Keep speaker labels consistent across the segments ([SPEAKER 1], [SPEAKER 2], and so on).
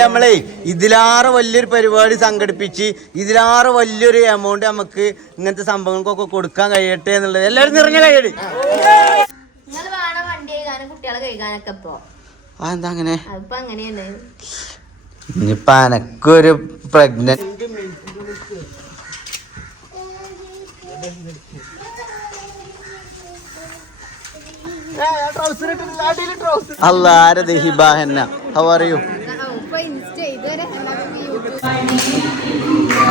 [SPEAKER 1] നമ്മളേ ഇതിലാറ് വലിയൊരു പരിപാടി സംഘടിപ്പിച്ച് ഇതിലാറ് വലിയൊരു എമൗണ്ട് നമുക്ക് ഇങ്ങനത്തെ സംഭവങ്ങൾക്കൊക്കെ കൊടുക്കാൻ കഴിയട്ടെ എന്നുള്ളത്. എല്ലാവരും നിറഞ്ഞ കഴിയടി എന്താ അങ്ങനെ? ഇനിയിപ്പൊ അനക്കൊരു പ്രഗ്നന്റ് അല്ലാരെ ഹിബാഹന്ന ഹൗ ആർ യു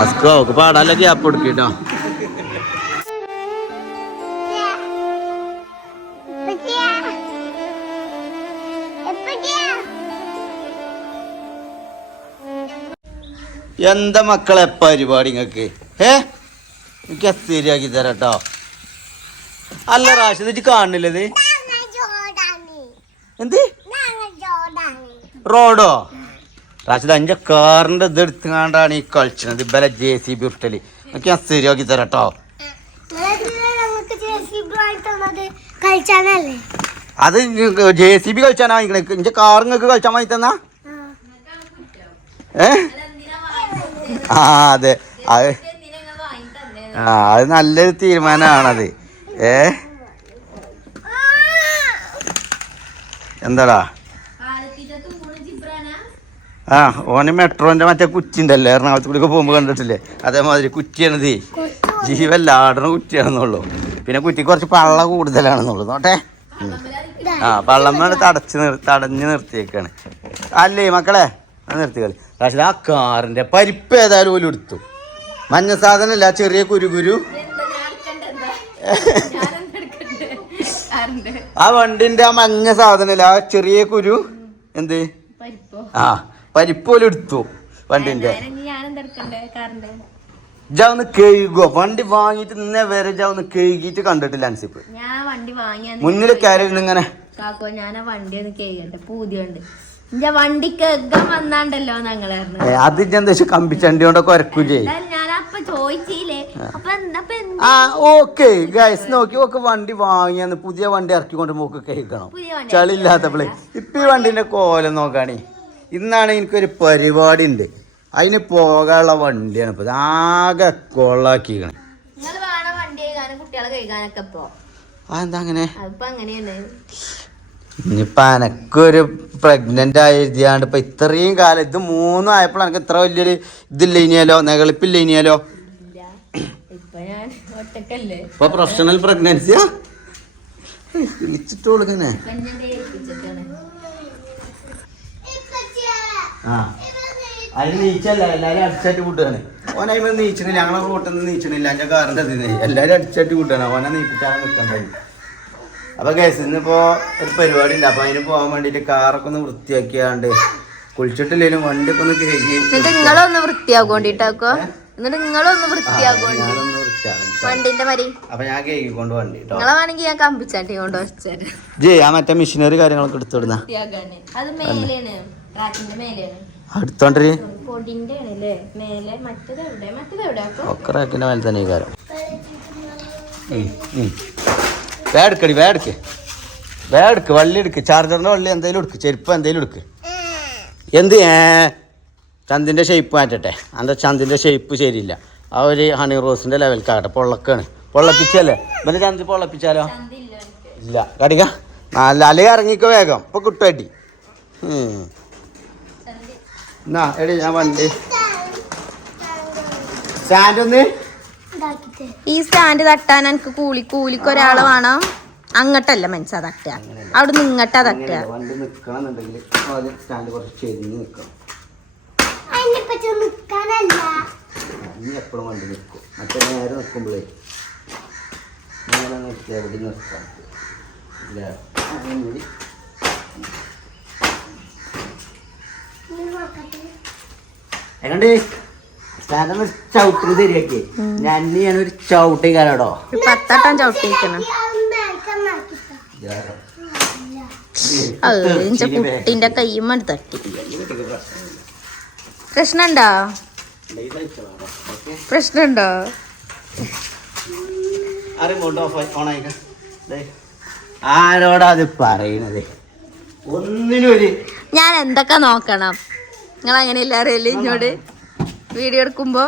[SPEAKER 1] അസ്കോ ഒക്കെ പാടാല്ല ഗ്യാപ്പ് കൊടുക്കിട്ടോ. എന്താ മക്കളെ പരിപാടി നിങ്ങക്ക് ഏ എനിക്ക് ശരിയാക്കി തരാട്ടോ. അല്ല റാഷിദ് ഇജ്ജ് കാണില്ലത്. എന്ത്? റോഡോ? റാഷിദ് അഞ്ച കാറിന്റെ ഇത് എടുത്തുകൊണ്ടാണ് ഈ കളിച്ചത്. ഇബലെ ജെ സി ബി ഉരുട്ടൽ എനിക്ക് ഞാൻ ശരിയാക്കി തരാം
[SPEAKER 2] കേട്ടോ
[SPEAKER 1] അത് ജെ സി ബി കളിച്ചാനാ വാങ്ങിക്കണേ? എന്റെ കാർ നിങ്ങൾക്ക് കളിച്ചാൻ വാങ്ങി തന്നാ? ഏ? ആ അതെ. അത് ആ അത് നല്ലൊരു തീരുമാനമാണത് ഏ? എന്താടാ? ആ ഓന് മെട്രോന്റെ മറ്റേ കുറ്റി ഉണ്ടല്ലേ എറണാകുളത്ത് കൂടി പോകുമ്പോൾ കണ്ടിട്ടില്ലേ? അതേമാതിരി കുറ്റിയാണിത്. ജീവൻ ലാടണ കുറ്റിയാണെന്നുള്ളൂ. പിന്നെ കുറ്റി കുറച്ച് പള്ള കൂടുതലാണെന്നുള്ളൂ. നോട്ടെ. ആ പള്ളമ്മ തടച്ച് നിർ തടഞ്ഞ് നിർത്തിയേക്കാണ്. അല്ലേ മക്കളെ? അത് നിർത്തി കളി പക്ഷേ ആ കാറിന്റെ പരിപ്പ് ഏതായാലും പോലും എടുത്തു. മഞ്ഞ സാധനമല്ല ചെറിയ കുരു കുരു ആ വണ്ടിന്റെ ആ മഞ്ഞ സാധനല്ല ആ ചെറിയ കുരു. എന്ത്? ആ പരിപ്പ് പോലും എടുത്തു വണ്ടിന്റെ ഒന്ന് കഴുകുക വണ്ടി വാങ്ങിയിട്ട് നിന്നെ വരെ ഇജാ ഒന്ന് കഴുകിയിട്ട് കണ്ടിട്ടില്ല അൻസിപ്പ്. മുന്നിൽ കയറി ഇങ്ങനെ.
[SPEAKER 3] കാക്കോ ഞാൻ ആ വണ്ടി ഒന്ന് കേൾക്കട്ടെ പൂതിയുണ്ട്. ഇന്റെ വണ്ടി കേൾക്കാൻ വന്നാണ്ടല്ലോ ഞങ്ങൾ
[SPEAKER 1] ഏ, അത് ഇജ്ജ് എന്താ വെച്ചാൽ കമ്പിച്ചണ്ടി കൊണ്ടൊക്കെ ആ. ഓക്കെ ഗൈസ് നോക്കി ഓക്കെ വണ്ടി വാങ്ങിയാന്ന് പുതിയ വണ്ടി ഇറക്കിക്കൊണ്ട് മോക്ക്
[SPEAKER 3] കേൾക്കണം
[SPEAKER 1] ചളിയില്ലാത്തപ്പോളേ ഇപ്പൊ ഈ വണ്ടിന്റെ കോലം നോക്കാണേ. ഇന്നാണ് എനിക്കൊരു പരിപാടി ഉണ്ട് അതിന് പോകാനുള്ള വണ്ടിയാണ് ഇപ്പൊ. ആകെ കൊള്ളാക്കിയാണ് അതെന്താ അങ്ങനെ?
[SPEAKER 3] അതിപ്പോ അങ്ങനെയാണ്.
[SPEAKER 1] ഇനിയിപ്പൊ എനക്കൊരു പ്രഗ്നന്റ് ആയിരുന്നാണ്ട് ഇപ്പൊ ഇത്രയും കാലം ഇത് മൂന്നും ആയപ്പോൾ എനിക്ക് ഇത്ര വലിയൊരു ഇതില്ല ഇനിയാലോ നെകളിപ്പില്ല ഇനിയാലോ
[SPEAKER 3] ഇപ്പൊ
[SPEAKER 1] പ്രൊഫഷണൽ പ്രഗ്നൻസിയാ വിളിച്ചിട്ട് കൊടുക്കണേ
[SPEAKER 3] ഇപ്പൊ ഞാൻ ദേ ഏൽപ്പിച്ചിട്ടാണ്
[SPEAKER 1] ആ. അതിന് നീച്ചല്ല? എല്ലാവരും അടിച്ചാട്ടി വിട്ടുകയാണ് ഓനായി നീച്ചണില്ല. ഞങ്ങളെ റോട്ടിൽ നിന്ന് നീച്ചണില്ല. എന്റെ കാറിന്റെ അതിന് എല്ലാവരും അടിച്ചാട്ടി കൂട്ടുകയാണ് ഓനെ നീപ്പിച്ചാണ് നിൽക്കണ്ടായി അപ്പൊ കേസ് ഇന്നിപ്പോ ഒരു പരിപാടി ഉണ്ട് അപ്പൊ അതിന് പോകാൻ വേണ്ടിട്ട് കാറൊക്കെ ഒന്ന് വൃത്തിയാക്കിയാണ്ട് കുളിച്ചിട്ടില്ലേലും വണ്ടിയൊക്കെ ഒന്ന് കഴുകി
[SPEAKER 3] എന്നിട്ട് നിങ്ങളൊന്ന് വൃത്തിയാക്കോണ്ടിട്ടാക്കോ? എന്നിട്ട് നിങ്ങളൊന്ന് വൃത്തിയാക്കോണ്ടി. വണ്ടിന്റെ മരി
[SPEAKER 1] അപ്പൊ ഞാൻ കേൾക്കിക്കൊണ്ട് വണ്ടി
[SPEAKER 3] നിങ്ങളെ വേണമെങ്കിൽ ഞാൻ കമ്പിച്ചാട്ടി കൊണ്ട് വെച്ചാൽ
[SPEAKER 1] ജേ ആ മറ്റേ മെഷീനറി കാര്യങ്ങളൊക്കെ എടുത്തു
[SPEAKER 3] വിടുന്ന? അത് മേലെയാണ്. റാക്കിന്റെ മേലെയാണ്.
[SPEAKER 1] എടുത്തോണ്ടര്
[SPEAKER 3] പൊടിന്റെ മേലെ മറ്റത് എവിടെ? മറ്റത് എവിടെ? അപ്പൊ
[SPEAKER 1] ഒക്കെ റാക്കിന്റെ മേലെ തന്നെ ഈ കാരം വേടുക്കടി വേടുക്ക് വേടുക്ക് വള്ളി എടുക്ക്. ചാർജറിന്റെ വള്ളി എന്തേലും എടുക്ക് ചെരുപ്പ് എന്തേലും എടുക്ക്. എന്ത്? ഏ ഷേപ്പ് മാറ്റട്ടെ. അന്റെ ചന്തിന്റെ ഷേപ്പ് ശരിയില്ല. ആ ഒരു ഹണി റോസിന്റെ ലെവൽക്കാകട്ടെ പൊള്ളക്കാണ്. പൊള്ളപ്പിച്ചല്ലേ? ഇവന്റെ ചന്തി പൊള്ളപ്പിച്ചാലോ? ഇല്ല. കടിക. നല്ല അലി ഇറങ്ങിക്കോ വേഗം. ഇപ്പൊ കുട്ടടി എന്നാ എടി ഞാൻ വണ്ടി. സ്റ്റാൻഡ് ഒന്ന്.
[SPEAKER 3] ഈ സ്റ്റാൻഡ് തട്ടാൻ എനിക്ക് കൂലി കൂലിക്ക് ഒരാൾ വേണം. അങ്ങട്ടല്ല മനസ്സാ തട്ടുക. അവിടെ നിന്ന് ഇങ്ങട്ടാ തട്ടുക.
[SPEAKER 1] വണ്ടി നിൽക്കണമെന്നുണ്ടെങ്കിൽ ആദ്യം സ്റ്റാൻഡ് കുറച്ച് ചെരിഞ്ഞ് നിൽക്കണം എപ്പോഴും വണ്ടി നിൽക്കും മറ്റേ നേരെ നിൽക്കുമ്പോഴേ അങ്ങനെ നിർത്തി എവിടെ നിർത്താം. ഇല്ല. അതും കൂടി. എങ്ങണ്ട്? ചവിട്ടിന് ശരിയാക്കി. ഞാൻ ഞാൻ ഒരു ചവിട്ടി കാലോടോ
[SPEAKER 3] ഒരു പത്തട്ടം ചവിട്ടിയിരിക്കണം. അത് എന്റെ കുട്ടിന്റെ കയ്യുമ്മ തട്ടി. പ്രശ്നണ്ടോ? പ്രശ്നണ്ടോ?
[SPEAKER 1] ആരോടാ അത് പറയണത്? ഒന്നിനും ഒരു
[SPEAKER 3] ഞാൻ എന്തൊക്കെ നോക്കണം? നിങ്ങൾ അങ്ങനെയല്ല അറിയില്ലേ ഇന്നോട് വീഡിയോ എടുക്കുമ്പോ?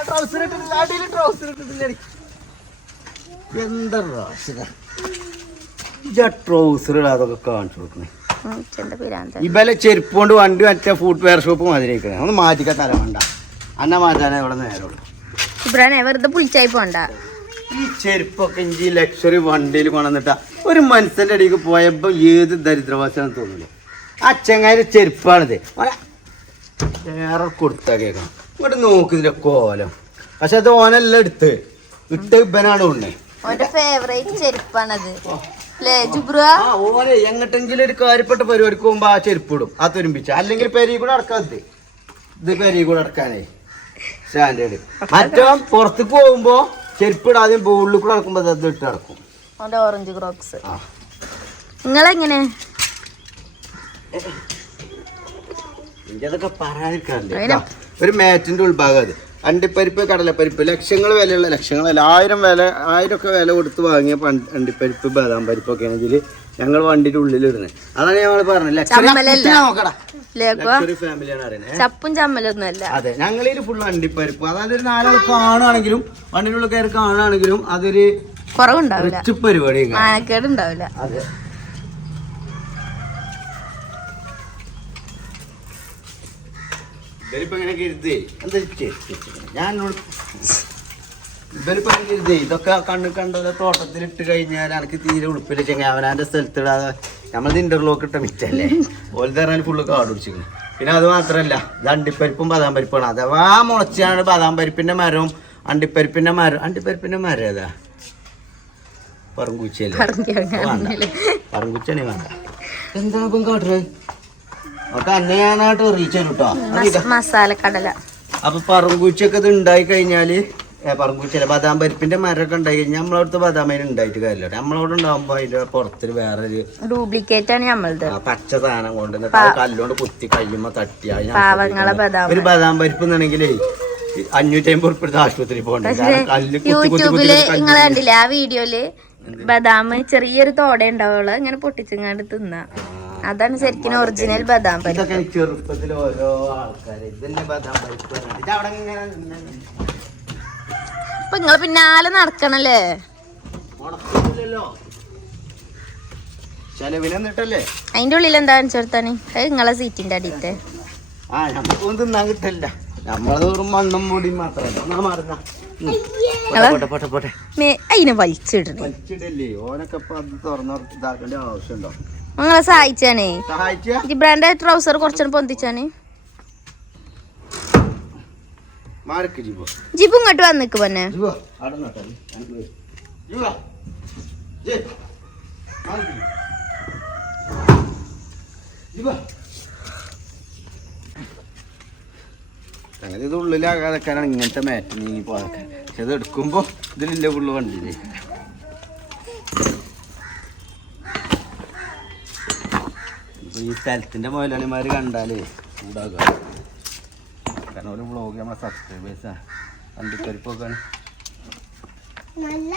[SPEAKER 1] ട്രൗസർ ഇട്ടിട്ടില്ല ട്രൗസർ കാണിച്ചു ചെരുപ്പ് കൊണ്ട് വണ്ടി മറ്റേ ഫുഡ് വെയർ ഷോപ്പ് മാതിരി ഒന്ന് മാറ്റിക്കാൻ തല വേണ്ട അന്ന മാറ്റാനേ ഇവിടെ നേരമുള്ളൂ.
[SPEAKER 3] ഇബ്രാനെ വെറുതെ പുളിച്ചായി പോണ്ട.
[SPEAKER 1] ഈ ചെരുപ്പൊക്കെ ഇഞ്ചി ലക്ഷറി വണ്ടിയിൽ കൊണ്ടുവന്നിട്ടാ. ഒരു മനുഷ്യന്റെ അടിക്ക് പോയപ്പോ ഏത് ദരിദ്രവാസിയാണെന്ന് തോന്നുന്നു. ആ ചെങ്ങായി ചെരുപ്പാണിത്. വേറെ കൊടുത്താ കേൾക്കണം ഇങ്ങോട്ട് നോക്കുന്നില്ല കോലം. പക്ഷെ അത് ഓനെല്ലാം എടുത്ത്. ഇട്ട് ഇബനാണ് ഉണ്ണേ.
[SPEAKER 3] ഓന്റെ ഫേവറേറ്റ് ചെരുപ്പാണത്.
[SPEAKER 1] ഓനെ എങ്ങട്ടെങ്കിലും ഒരു കാര്യപ്പെട്ട പരിപാടിക്ക് പോകുമ്പോ ആ ചെരുപ്പ് ഇടും. ആ തുരുമ്പിച്ച അല്ലെങ്കിൽ പെരി കൂടെ അടക്കാതെ ഇത് പെരി കൂടെ അടക്കാനേ സ്റ്റാൻഡേർഡ്. മറ്റോ പുറത്തേക്ക് പോകുമ്പോ ചെരുപ്പ് ഇടാതെ ബോളിൽ കൂടെ നടക്കുമ്പോ അത് ഇട്ട് നടക്കും.
[SPEAKER 3] Orange crocs. നിങ്ങളെങ്ങനെ?
[SPEAKER 1] പറയാതിരിക്കാറില്ല ഒരു മാറ്റിന്റെ ഉൾഭാഗം അത്. അണ്ടിപ്പരിപ്പ് കടലപ്പരിപ്പ് ലക്ഷങ്ങൾ വിലയുള്ള ലക്ഷങ്ങളല്ല ആയിരം വില ആയിരം ഒക്കെ വില കൊടുത്ത് വാങ്ങിയ അണ്ടിപ്പരിപ്പ് ബദാം പരിപ്പൊക്കെ ആണെങ്കിൽ ഞങ്ങൾ വണ്ടിയുടെ ഉള്ളിൽ ഇടുന്നത് അതാണ് ഞങ്ങൾ പറഞ്ഞത്.
[SPEAKER 3] ലക്ഷം
[SPEAKER 1] നോക്കടാ.
[SPEAKER 3] ചപ്പും ചമ്മലൊന്നും അല്ല.
[SPEAKER 1] അതെ ഞങ്ങളിൽ ഫുൾ അണ്ടിപ്പരിപ്പ് അതായത് ഒരു നാലാൾ കാണുകയാണെങ്കിലും വണ്ടിനുള്ള ഉള്ളിൽ കയറി കാണുകയാണെങ്കിലും അതൊരു
[SPEAKER 3] കുറവുണ്ടാവില്ല.
[SPEAKER 1] പരിപാടി.
[SPEAKER 3] മാനക്കേട് ഉണ്ടാവില്ല
[SPEAKER 1] അതെ. ഇവരിപ്പോ ഇങ്ങനെ കരുതേ എന്താ ഞാൻ ഇവരിപ്പോ ഇങ്ങനെ കരുതേ ഇതൊക്കെ കണ്ണു കണ്ടത് തോട്ടത്തിൽ ഇട്ട് കഴിഞ്ഞാൽ എനിക്ക് തീരെ ഉളുപ്പില്ല. ചെങ്ങ അവനാന്റെ സ്ഥലത്ത് ഇടാതെ നമ്മളത് ഇന്റർലോക്ക് ഇട്ട മിറ്റല്ലേ? ഓലത്തെ പറഞ്ഞാൽ ഫുള്ള് കാട് പിടിച്ചിരിക്കുന്നു പിന്നെ അത് മാത്രമല്ല ഇത് അണ്ടിപ്പരിപ്പും ബദാം പരിപ്പാണ്. അഥവാ മുളച്ചാണ് ബദാം പരിപ്പിന്റെ മരവും അണ്ടിപ്പരിപ്പിന്റെ മരം അണ്ടിപ്പരിപ്പിന്റെ മരം ഏതാ? പറങ്കൂച്ചല്ലേ വേണ്ട. പറങ്കുച്ചനെ വേണ്ട എന്താണ് ഇപ്പം കാട്ടുന്നത് ഒക്കെ അന്നെ ഞാനായിട്ട് റീച്ച് കേട്ടോ
[SPEAKER 3] മസാല കടല
[SPEAKER 1] അപ്പൊ പറങ്കൂച്ചൊക്കെ ഇത് ഉണ്ടായി കഴിഞ്ഞാൽ ഏ, ചില ബദാം പരിപ്പിന്റെ മരമൊക്കെ ഉണ്ടായി കഴിഞ്ഞാൽ നമ്മളവിടുത്തെ ബദാം അതിന് ഉണ്ടായിട്ട് കാര്യമില്ല. നമ്മളവിടെ ഉണ്ടാകുമ്പോ അതിന്റെ പുറത്തൊരു വേറൊരു
[SPEAKER 3] ഡ്യൂപ്ലിക്കേറ്റ് ആണ്
[SPEAKER 1] നമ്മളുടെ പച്ച സാധനം കൊണ്ട് കല്ലുകൊണ്ട് കുത്തി കഴിയുമ്പോ തട്ടി. ഒരു ബദാം പരിപ്പ് എന്നുണ്ടെങ്കിലേ അഞ്ഞൂറ്റി അമ്പത് ഉൾപ്പെടുത്ത ആശുപത്രി പോകണ്ട. യൂട്യൂബിൽ
[SPEAKER 3] നിങ്ങൾ കണ്ടില്ലേ ആ വീഡിയോയിൽ ബദാം ചെറിയൊരു തോട ഉണ്ടാവുള്ളൂ ഇങ്ങനെ പൊട്ടിച്ചിങ്ങാണ്ട് തിന്ന. അതാണ് ശരിക്കും ഒറിജിനൽ ബദാം പരിപ്പ്.
[SPEAKER 1] ചെറുപ്പത്തിൽ ഓരോ ആൾക്കാർ ഇതന്നെ ബദാം പരിപ്പ് അവിടെ
[SPEAKER 3] അപ്പൊ നിങ്ങൾ പിന്നാലെ നടക്കണല്ലേ? അതിന്റെ ഉള്ളിൽ എന്താ കാണിച്ചെടുത്താണ് അത് നിങ്ങളെ സീറ്റിന്റെ അടിയിട്ട്
[SPEAKER 1] ആ നമുക്കൊന്നും തിന്നാൻ കിട്ടില്ല നമ്മളത് വെറും മണ്ണും
[SPEAKER 3] അതിനെ വലിച്ചിടണേ.
[SPEAKER 1] ഓനൊക്കെ
[SPEAKER 3] നിങ്ങളെ സഹായിച്ചാണേ. ബ്രാൻഡ് ട്രൗസർ കുറച്ചു പൊന്തിച്ചാണ്.
[SPEAKER 1] മാർക്ക് ജീവോ
[SPEAKER 3] വന്ന് ഇങ്ങോട്ട് വന്നിക്ക് പന്നെ.
[SPEAKER 1] അവിടെ നോട്ടെ ജേ. മാർക്ക് ഇത് ഉള്ളിലാകാതെക്കാനാണ് ഇങ്ങനത്തെ മാറ്റ് നീങ്ങി പോകാൻ പക്ഷെ ഇത് എടുക്കുമ്പോ ഇതിലില്ല ഫുള്ള് വണ്ടിയിൽ ഈ സ്ഥലത്തിന്റെ മുതലാളിമാര് കണ്ടാലേ ചൂടാകുക കാരണം ഒരു വ്ളോഗ് നമ്മളെ സബ്സ്ക്രൈബേഴ്സാണ് വണ്ടിപ്പരിപ്പൊക്കെ
[SPEAKER 2] നല്ല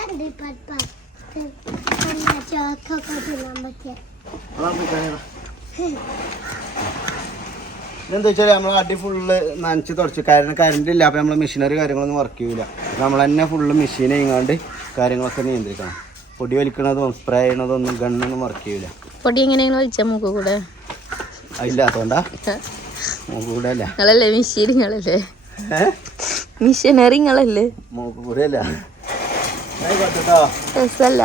[SPEAKER 1] എന്താ വെച്ചാൽ നമ്മൾ അടി ഫുള്ള് നനച്ച് തുടച്ചു. കാരണം കറണ്ട് ഇല്ല അപ്പം നമ്മൾ മെഷീനറി കാര്യങ്ങളൊന്നും വർക്ക് ചെയ്യൂല. നമ്മൾ തന്നെ ഫുള്ള് മെഷീൻ ഇങ്ങാണ്ട് കാര്യങ്ങളൊക്കെ നിയന്ത്രിക്കണം. പൊടി വലിക്കണതും സ്പ്രേ ചെയ്യണതൊന്നും ഗണ്ണൊന്നും വർക്ക് ചെയ്യൂല.
[SPEAKER 3] പൊടി എങ്ങനെയാണ് വലിച്ചാൽ മൂക്ക് കൂടെ?
[SPEAKER 1] അതില്ലാത്തോണ്ടാ
[SPEAKER 3] നിങ്ങളല്ലേ മിഷീൻ നിങ്ങളല്ലേ?
[SPEAKER 1] ഏഹ്
[SPEAKER 3] മിഷനറി നിങ്ങളല്ലേ
[SPEAKER 1] മൂക്ക് കൂടെ അല്ല ആയിക്കോട്ടെട്ടോ
[SPEAKER 3] രസല്ല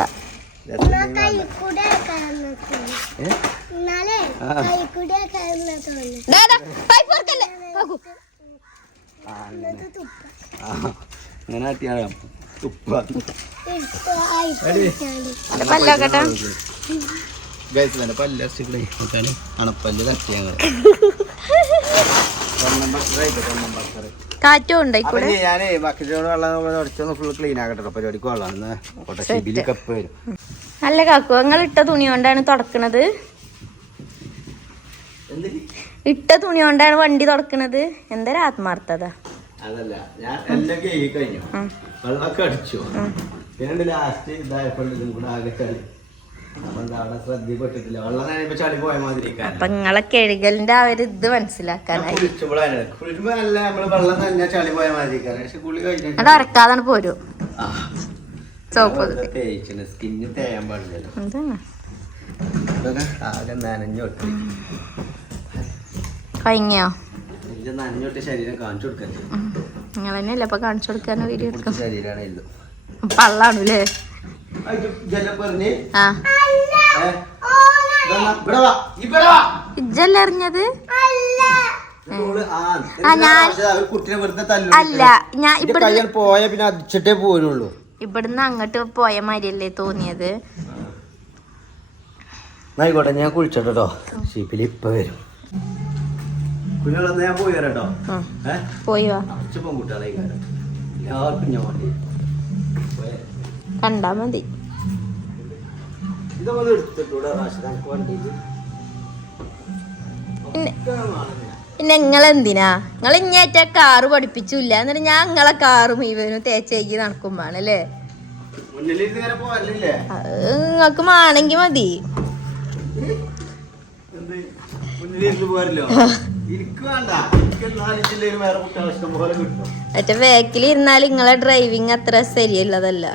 [SPEAKER 1] അങ്ങനെ ആട്ടിയാണ് തുപ്പ.
[SPEAKER 2] ഇഷ്ടമായി
[SPEAKER 3] പല്ലോക്കട്ടെ
[SPEAKER 1] ഗൈസ് തന്നെ പല്ലരച്ചിട്ട് നോക്കാണ് അണപ്പല്ല് തട്ടി ഞങ്ങൾ ഒന്നാം ബക്കറായിട്ട് ഒന്നാം ബക്കറ്
[SPEAKER 3] കാറ്റും ഉണ്ട്
[SPEAKER 1] ഞാനേ വെള്ളം തുടച്ചൊന്ന് ഫുള്ള് ക്ലീൻ ആക്കട്ടെ. പരിപാടിക്ക് വെള്ളം കപ്പ് വരും.
[SPEAKER 3] അല്ല കാക്കു. നിങ്ങൾ ഇട്ട തുണി കൊണ്ടാണ് തുടക്കണത്? ഇട്ട തുണി കൊണ്ടാണ് വണ്ടി തുടക്കണത്? എന്തൊരു ആത്മാർത്ഥത.
[SPEAKER 1] അതല്ല ഞാൻ കഴിഞ്ഞു. വെള്ളമൊക്കെ അടിച്ചു. പിന്നെ ലാസ്റ്റ് ഇതായപ്പോൾ ഇതും കൂടെ ആകെ
[SPEAKER 3] അപ്പൊ നിങ്ങളെ കഴുകലിന്റെ ആ ഒരു ഇത് മനസ്സിലാക്കാനായി അത് അരക്കാതാണ് പോരും. സോപ്പ്
[SPEAKER 1] സ്കിന്ന് തേയാൻ കാണിച്ചു കൊടുക്കല്ലേ.
[SPEAKER 3] നിങ്ങൾ തന്നെയല്ലേ അപ്പൊ കാണിച്ചു കൊടുക്കാൻ വീഡിയോ എടുക്കാം പള്ളാണല്ലേ?
[SPEAKER 1] ജലം പറഞ്ഞ്
[SPEAKER 3] ആ.
[SPEAKER 1] ഏ, ഇതെന്നാ, ഇവിടെ വാ, ഇവിടെ വാ.
[SPEAKER 3] ഇജ്ജല്ലേ അറിഞ്ഞത്
[SPEAKER 1] ഇതോൾ ആ,
[SPEAKER 3] ആ, ഞാൻ-
[SPEAKER 1] അവർ കുട്ടീനെ വെറുതെ തല്ലു
[SPEAKER 3] അല്ല ഞാൻ
[SPEAKER 1] ഇവിടെ പോയ പിന്നെ അടിച്ചിട്ടേ പോരുള്ളൂ.
[SPEAKER 3] ഇവിടുന്ന് അങ്ങോട്ട് പോയ മാതിരിയല്ലേ തോന്നിയത്?
[SPEAKER 1] ആയിക്കോട്ടെ ഞാൻ കുളിച്ചോട്ടോ ഷീപ്പിൽ ഇപ്പൊ വരും. കുഞ്ഞുങ്ങളൊന്ന് ഞാൻ പോയി വരാം കേട്ടോ
[SPEAKER 3] പോയി വാ.
[SPEAKER 1] പെൺകുട്ടികളെ എല്ലാവർക്കും ഞാൻ വണ്ടി.
[SPEAKER 3] കണ്ടാ മതി. പിന്നെ നിങ്ങളെന്തിനാ? നിങ്ങൾ ഇങ്ങേറ്റ കാറ് പഠിപ്പിച്ചില്ല. എന്നിട്ട് ഞാൻ നിങ്ങളെ കാറും ഇവനും തേച്ചേക്ക് നടക്കുമ്പോണ് അല്ലേ? നിങ്ങക്ക് മാണെങ്കി മതി. മറ്റേ ബാക്കിൽ ഇരുന്നാൽ നിങ്ങളെ ഡ്രൈവിങ് അത്ര ശരിയല്ലതല്ല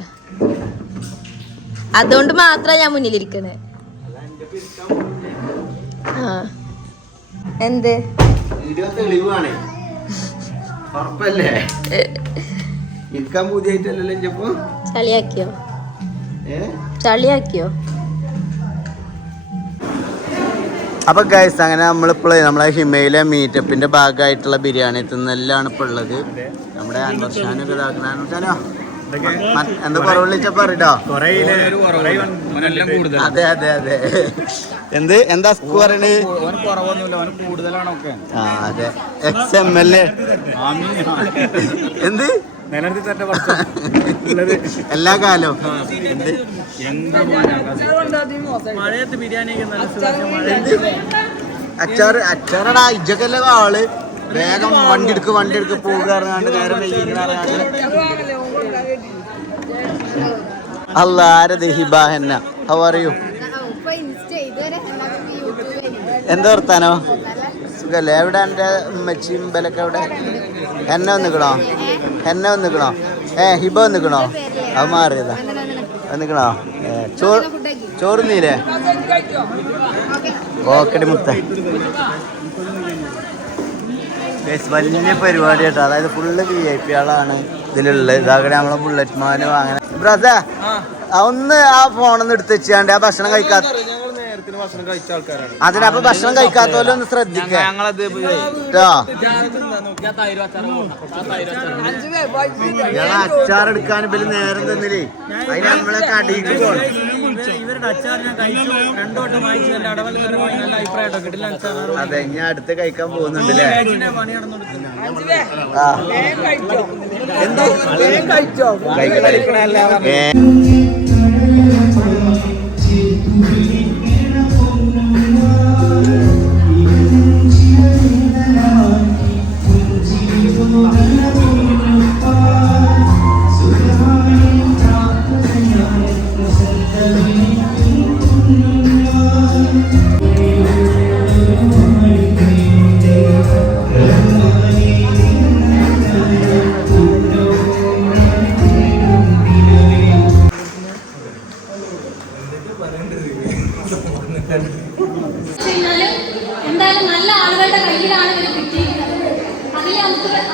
[SPEAKER 3] അതുകൊണ്ട് മാത്രം ഞാൻ മുന്നിലിരിക്കണേ ആ. എന്ത്? ചളിയാക്കിയോ? ചളിയാക്കിയോ?
[SPEAKER 1] അപ്പൊ ഗൈസ് അങ്ങനെ നമ്മളിപ്പോൾ നമ്മളെ ഹിമയിലെ മീറ്റപ്പിന്റെ ഭാഗമായിട്ടുള്ള ബിരിയാണി തിന്നെല്ലാണ് ഇപ്പോൾ ഉള്ളത്. നമ്മുടെ അൻവർഷാനൊക്കെ ഇതാക്കണം എന്താ കുറവ് വിളിച്ചപ്പോ അറിട്ടോ അതെ അതെ അതെ. എന്ത്? എന്താ സ്കൂ പറയണേ? ആ അതെ. എക്സ് എം എൽ എ എന്ത്? എല്ലാ കാലവും. എന്ത്? അച്ചാറ് അച്ചാറടാ ഇജക്കല്ലേ ആൾ. വേഗം വണ്ടി എടുക്ക് വണ്ടി എടുക്ക്. പോകുക ഇറങ്ങാണ്ട് നേരെ ഹിബാഹന്ന ഹൗ ആർ യു എന്താ വർത്താനോ? സുഖല്ലേ? എവിടെ എന്റെ ഉമ്മച്ചിയും ബലൊക്കെ എവിടെ എന്നെ വന്നിക്കണോ? എന്നെ വന്നിക്കണോ? ഏ ഹിബ വന്നിക്കണോ? അത് മാറിയതാ. വന്നിക്കണോ? ചോറ് ചോറുന്നീലേ? ഓക്കടി മുത്ത. വലിയ പരിപാടി കേട്ടോ അതായത് ഫുള്ള് വി ഐ പി ആളാണ് ഇതിലുള്ളത്. ഇതാകട്ടെ നമ്മളെ ബുള്ളറ്റ് മാനും അങ്ങനെ ബ്രസ ഒന്ന് ആ ഫോണൊന്ന് എടുത്ത് വെച്ചാണ്ട് ആ ഭക്ഷണം കഴിക്കാത്ത അതിനപ്പൊ ഭക്ഷണം കഴിക്കാത്തോലും ഒന്ന് ശ്രദ്ധിക്കാം. അച്ചാർ എടുക്കാൻ ഇവർ നേരം തന്നില്ലേ? അതിന് നമ്മളെ കടിയിട്ട് പോണം. അതെ ഞാൻ അടുത്ത് കഴിക്കാൻ പോകുന്നുണ്ടല്ലേ കഴിക്കണല്ലേ എന്ത്?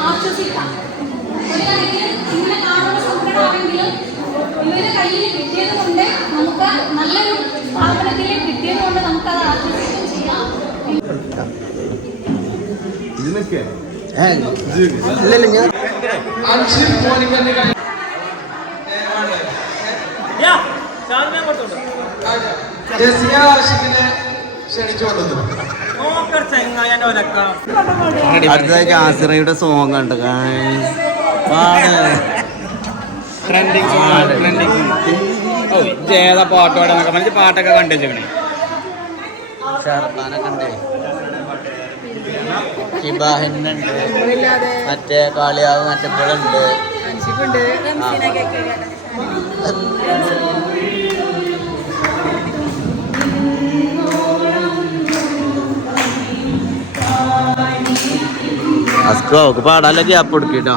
[SPEAKER 4] ആശ്വസിക്കാം ഇങ്ങനെ കാണുന്ന സങ്കടമാണെങ്കിലും ഇവരുടെ കയ്യിൽ കിട്ടിയത് കൊണ്ട് നമുക്ക് നല്ലൊരു സ്ഥാപനത്തിൽ കിട്ടിയത് കൊണ്ട് നമുക്ക് അത് ആശ്വസിക്കുകയും ചെയ്യാം.
[SPEAKER 1] ഏ, ഇല്ലല്ല ഞാൻ അടുത്തതായിട്ട് ആസിറയുടെ സോങ് ഉണ്ട്
[SPEAKER 5] ജേത പാട്ട് പറഞ്ഞ് പാട്ടൊക്കെ കണ്ടുവെച്ചേക്കണേ
[SPEAKER 1] മറ്റേ കാളിയാവ് മറ്റേ ഉണ്ട്. അസ്കോ ഒക്കെ പാടാല്ല ഗ്യാപ്പ് കൊടുക്കട്ടോ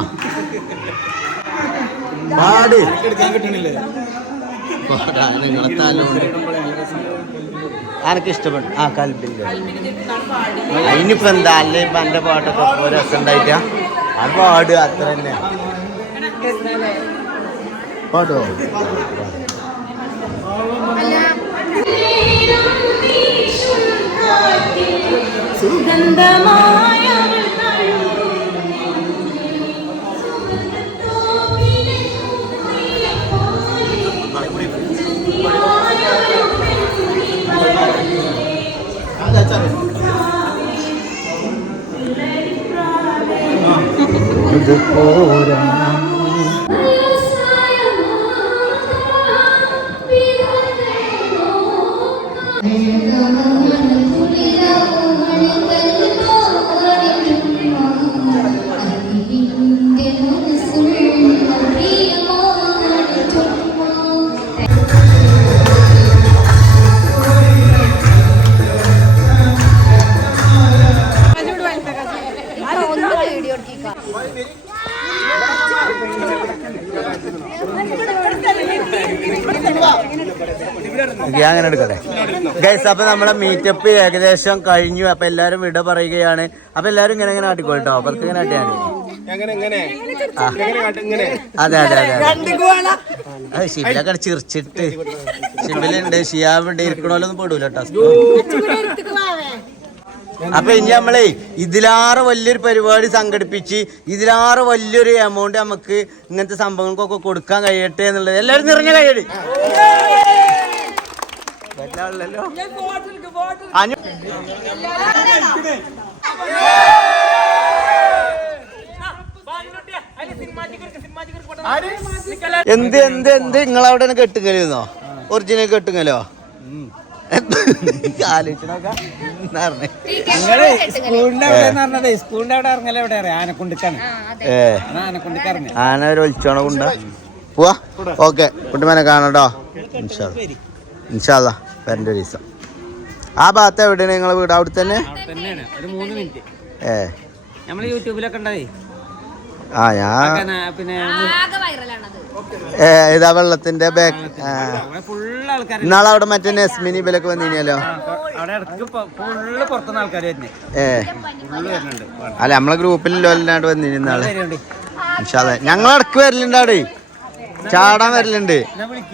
[SPEAKER 1] പാട്. പാടാ ആനക്ക് ഇഷ്ടപ്പെട്ടു. ആ കൽബിന്റെ അതിനിപ്പോ എന്താ അല്ലേ ഇപ്പൊ എന്റെ പാട്ടൊക്കെ ഇപ്പൊ രസം ഉണ്ടായിട്ടാ?
[SPEAKER 4] സുഗന്ധമായ
[SPEAKER 1] ഇത് പോരാ. ഞാൻ അങ്ങനെ എടുക്കട്ടെ. ഗൈസ് അപ്പൊ നമ്മളെ മീറ്റപ്പ് ഏകദേശം കഴിഞ്ഞു. അപ്പൊ എല്ലാരും വിട പറയുകയാണ്. അപ്പൊ എല്ലാരും ഇങ്ങനെ ഇങ്ങനെ ആട്ടിക്കോട്ടോ അവർക്ക് ഇങ്ങനെ ആട്ടിയാണ് അതെ അതെ അതെ അതെ. ഷിബിലൊക്കെ ചിരിച്ചിട്ട്. ഷിബിലുണ്ട് ഷിയാവിണ്ട് ഇരിക്കണോലൊന്നും പെടൂല കേട്ടോ അപ്പൊ ഇനി നമ്മളെ ഇതിലാറ് വലിയൊരു പരിപാടി സംഘടിപ്പിച്ച് ഇതിലാറ് വലിയൊരു എമൗണ്ട് നമുക്ക് ഇങ്ങനത്തെ സംഭവങ്ങൾക്കൊക്കെ കൊടുക്കാൻ കഴിയട്ടെ എന്നുള്ളത്. എല്ലാവരും നിറഞ്ഞ കഴിയടി എന്ത് എന്ത് എന്ത്? നിങ്ങളവിടെ കെട്ടുകലോ ഒറിജിനൽ കെട്ടുകലോ ആന ഒരു ഒലിച്ചോണ കൊണ്ട പോവാ. ഓക്കെ. കുട്ടിമാനെ കാണട്ടോ. ഇൻഷാല്ല. വരണ്ട ഒരു ദിവസം ആ ഭാഗത്ത് എവിടെയാണ് നിങ്ങളെ വീട്? അവിടെ തന്നെ?
[SPEAKER 5] അവിടെ തന്നെയാണ് ഒരു മൂന്ന് മിനിറ്റ്.
[SPEAKER 1] ഏ.
[SPEAKER 5] നമ്മൾ യൂട്യൂബിലൊക്കെ
[SPEAKER 1] ആ ഞാൻ
[SPEAKER 5] പിന്നെ
[SPEAKER 1] ഇതാ വെള്ളത്തിന്റെ ബാക്ക്
[SPEAKER 5] ഇന്നാളവിടെ
[SPEAKER 1] ഇന്നാളെ അവിടെ മറ്റേ നെസ്മിനി ഇവലൊക്കെ വന്നിനല്ലോ. ഏ. അല്ല നമ്മളെ ഗ്രൂപ്പിലല്ലോ എല്ലാണ്ട് വന്നിരുന്നാൾ
[SPEAKER 5] വരുന്നുണ്ട്
[SPEAKER 1] ഇൻഷാല്ല ഞങ്ങൾ ഇടയ്ക്ക് വരലുണ്ട് അവിടെ. ചാടാൻ വരലുണ്ട്.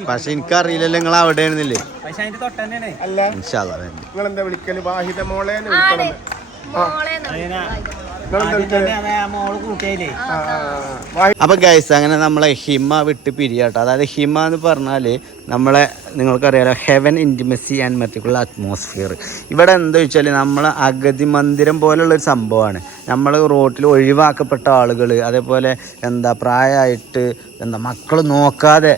[SPEAKER 1] പക്ഷെ എനിക്കറിയില്ലല്ലോ നിങ്ങൾ അവിടെ ആയിരുന്നില്ലേ ഇൻഷാല്ല
[SPEAKER 6] വിളിക്കൽ? മോളെ
[SPEAKER 1] അപ്പൊ ഗൈസ് അങ്ങനെ നമ്മളെ ഹിമ വിട്ട് പിരിയാട്ടോ. അതായത് ഹിമ എന്ന് പറഞ്ഞാൽ നമ്മളെ നിങ്ങൾക്കറിയാലോ ഹെവൻ ഇന്റിമസി ആൻഡ് മെറ്റിക്കുള്ള അറ്റ്മോസ്ഫിയർ ഇവിടെ എന്താ വെച്ചാൽ നമ്മളെ അഗതി മന്ദിരം പോലുള്ള ഒരു സംഭവമാണ് നമ്മൾ റോട്ടിൽ ഒഴിവാക്കപ്പെട്ട ആളുകൾ അതേപോലെ എന്താ പ്രായമായിട്ട് എന്താ മക്കൾ നോക്കാതെ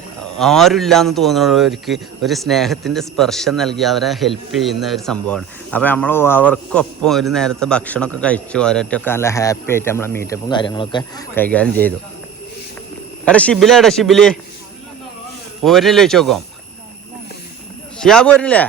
[SPEAKER 1] ആരുമില്ല എന്ന് തോന്നുന്നവർക്ക് ഒരു സ്നേഹത്തിന്റെ സ്പർശം നൽകി അവരെ ഹെൽപ്പ് ചെയ്യുന്ന ഒരു സംഭവമാണ്. അപ്പോൾ നമ്മൾ അവർക്കൊപ്പം ഒരു നേരത്തെ ഭക്ഷണമൊക്കെ കഴിച്ചു ഓരോറ്റൊക്കെ നല്ല ഹാപ്പി ആയിട്ട് നമ്മളെ മീറ്റപ്പും കാര്യങ്ങളൊക്കെ കൈകാര്യം ചെയ്തു. എടാ ഷിബിലെ എടാ ഷിബിൽ. പോരില്ലേ ചോക്കോ ഷിയാ പോരില്ലേ